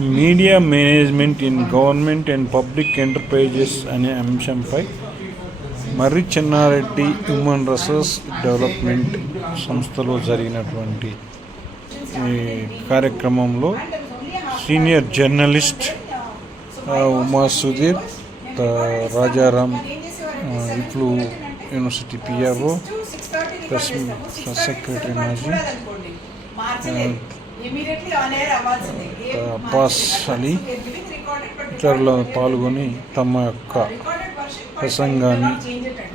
Media management in government and public enterprises అనే అంశంపై మర్రి Chennareddy human resource development సంస్థలో జరిగినటువంటి ఈ కార్యక్రమంలో సీనియర్ జర్నలిస్ట్ ఉమా సుధీర్, రాజారాం, ఇట్లు యూనివర్సిటీ పిఆర్ఓ, ప్రెస్ సెక్రటరీ మాజీ అబ్బాస్ అలీ ఇతరులు పాల్గొని తమ యొక్క ప్రసంగాన్ని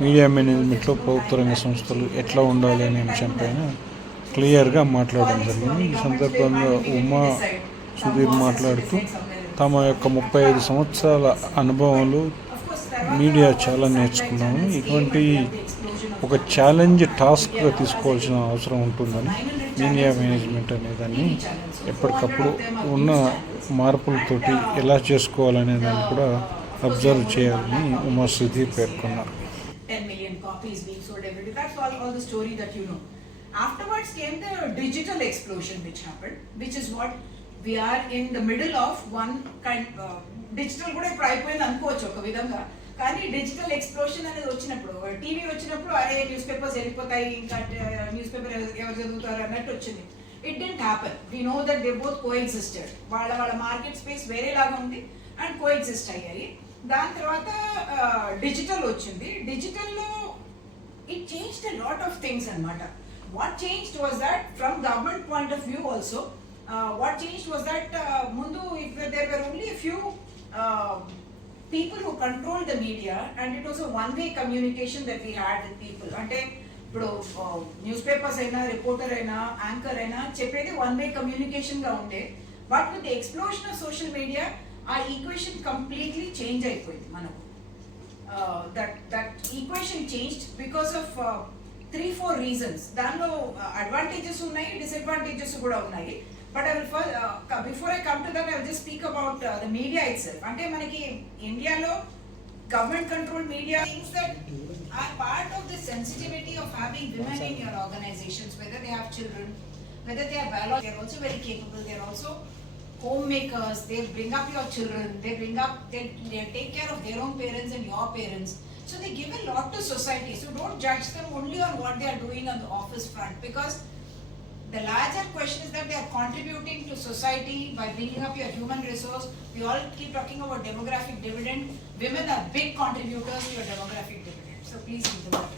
మీడియా మేనేజ్మెంట్లో ప్రభుత్వ రంగ సంస్థలు ఎట్లా ఉండాలి అనే అంశంపైన క్లియర్గా మాట్లాడడం జరిగింది. ఈ సందర్భంగా ఉమా సుధీర్ మాట్లాడుతూ తమ యొక్క 35 సంవత్సరాల అనుభవాలు మీడియా చాలా నేర్చుకున్నాము, ఇటువంటి ఒక ఛాలెంజ్ టాస్క్గా తీసుకోవాల్సిన అవసరం ఉంటుందని, మీడియా మేనేజ్మెంట్ అనేదాన్ని ఎప్పటికప్పుడు ఉన్న మార్పులతోటి ఎలా చేసుకోవాలనే దాన్ని కూడా అబ్జర్వ్ చేయాలని ఉమా సుధీర్ పేర్కొన్నారు. 10 million copies being sold every day. That's all the story that you know. Afterwards came the digital explosion which happened, which is what we are in the middle of one kind. Digital కూడా ఇప్పుడు అయిపోయింది అనుకోవచ్చు ఒక విధంగా, కానీ digital explosion అనేది వచ్చినప్పుడు, టీవీ వచ్చినప్పుడు అరే న్యూస్ పేపర్స్ వెళ్ళిపోతాయి, ఇంకా న్యూస్ పేపర్ ఎవరు చదువుతారు అన్నట్టు వచ్చింది. It didn't happen. We know that they both coexisted. వాళ్ళ మార్కెట్ స్పేస్ వేరేలాగా ఉంది అండ్ కోఎగ్జిస్ట్ అయ్యాయి. దాని తర్వాత డిజిటల్ వచ్చింది. డిజిటల్లో it changed a lot of things అన్నమాట. What changed was that from government point of view also, what changed was that ముందు there were only a few people who controlled the media and it was a one-way communication that we had with people. అంటే ఇప్పుడు news papers అయినా, రిపోర్టర్ అయినా, యాంకర్ అయినా చెప్పేది one-way communication గా ఉండే. But with the explosion of social media ఆ equation completely change అయిపోయింది మనకు. That equation changed because of 3-4 రీజన్స్. దానిలో అడ్వాంటేజెస్ ఉన్నాయి, డిసడ్వాంటేజెస్ కూడా ఉన్నాయి. But I will first, before I come to that, I will just speak about the media itself. Ante manaki India lo government controlled media things that are part of the sensitivity of having women in your organizations, whether they have children, whether they are biological, they are also very capable. They are also homemakers. They bring up your children. They take care of their own parents and your parents. So they give a lot to society. So don't judge them only on what they are doing on the office front, because the larger question is that they are contributing to society by bringing up your human resource. We all keep talking about demographic dividend. Women are big contributors to your demographic dividend. So please think about it.